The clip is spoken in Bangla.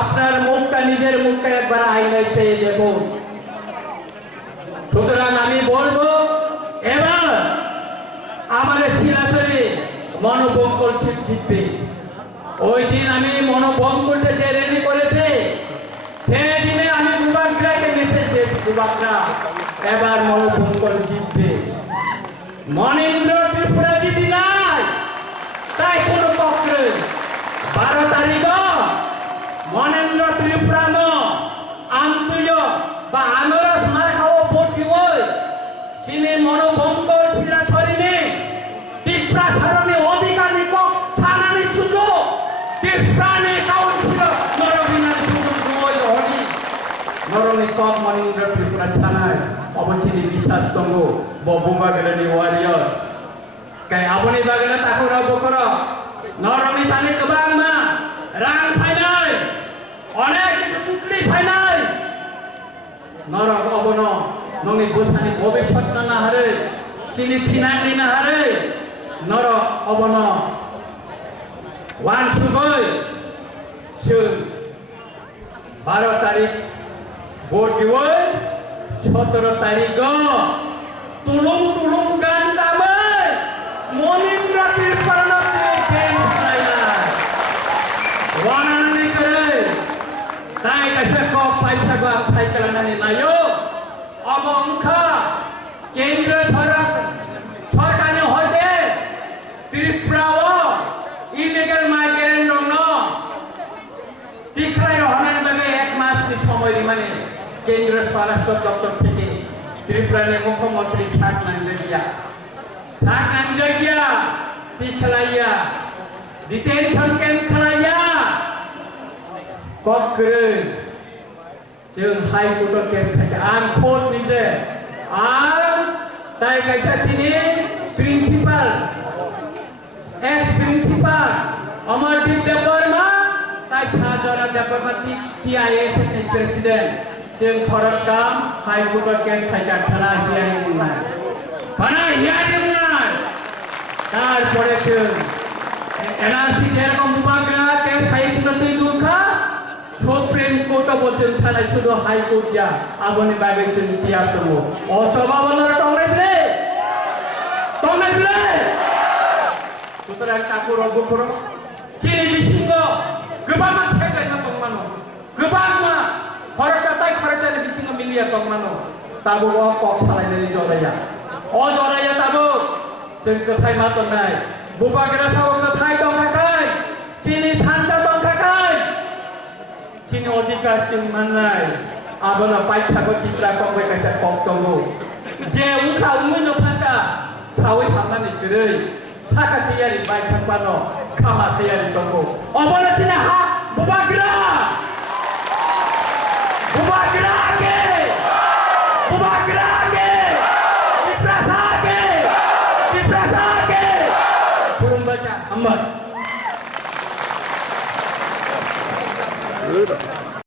আপনার মুখটা নিজের মুখটা একবার আইনায় চেয়ে দেখুন। সুতরাং আমি বলবো এবার আমাদের শিলাসরে মনোবঙ্কল জিতবে। ওই দিন আমি মনোবঙ্কলটা যে রেডি করেছে সেদিনে আমি যুবকরাকে মেসেজ দিয়েছি, যুবকরা এবার মনোবঙ্কল জিতবে। মনেন্দ্র ত্রিপুরা জিতি নাই তাই কোন পক্ষে 12 তারিখ মনেন্দ্র ত্রিপুরা আন্তর্য বা আনারস না খাওয়া ভোট দিব চিনি মনোবঙ্কল ছিল শরীরে ত্রিপুরা সারণে অধিকার নিকক ছানানি সুযোগ ত্রিপুরানে কাউন ছিল নরবিনার সুযোগ নয় হরি নরনিকক মনেন্দ্র ত্রিপুরা ছানায় অবচিনি বিশ্বাস তঙ্গ ববুবা গেলেনি ওয়ারিয়ার্স কাই আপনি বাগেলা তাকরা বকর নরনি তানে গোবাং মা রাং ফাইনাল অনেক কিছু সুকলি ফাইনাল নরক অবন ননি গোসানি ভবিষ্যৎ না হারে চিনি থিনানি না হারে নর অবন ওয়ান সুগই সু 12 তারিখ ভোট দিব 17 তারিখ তুলুম তুলুম গান গাবে মনিন্দ্র ত্রিপুরাতে গেম খেলা ওয়ানানি করে তাই কাছে কক পাইছা গো সাইকেল নানি নাইও অবংখা কেন্দ্র সরকারি হতে ত্রিপুরা ইলিগাল মাইগ্রেন্ট ন তিখাই রহমান লাগে 1 মাস সময় মানে কেন্দ্র স্বরাষ্ট্র দপ্তর থেকে ত্রিপুরার মুখ্যমন্ত্রী শাক নাঞ্জগিয়া তিখলাইয়া ডিটেনশন ক্যাম্প খালাইয়া ককরে जों हाईकोर्ट केस থাকে आं कोर्ट निजे आं ताई कायसा चिनि principal ex principal Amardeep Debbarma ताई साजरा देवबर्मा टीआईएस नि प्रेसिडेंट जों खरतकाम हाईकोर्ट केस थाइका खाना हियारिं नाय तारपरे जों एनआरसी जेरकम मुबाग्रा केस थाइছিল তুই দুঃখা সুপ্রিম কোর্ট বলছেন থানায় শুধু হাইকোর্ট দিয়া আপনি বাইবেছেন তিয়ার তো অচবাবনার টংরাইলে সুতরাং কাকুর অগুপুর চিনি বিশিঙ্গ গোবাং থাকলে না তংমানো গোবাং মা খরচাতাই খরচালে বিশিঙ্গ মিলিয়া তংমানো তাবো কক সালাইনানি জরাইয়া অজরাইয়া তাবো जों কোথায় মাতন নাই বুবাগরা সাও কোথায় দং থাকাই চিনি থানচা দং থাকাই চিনি অধিকার চিন মাননাই আবনা পাইথাগো টিপ্রা কংবাই কাইসা কক দंगो যে উখা উমুনো ফাকা সাওই থামনানি গरै সাকা তিয়ারি বাইথাকবাनो খামা তিয়ারি दंगो অবনা চিনা হা বুবাগরা আগে টিপ্রা সাগে kurung baca Ahmad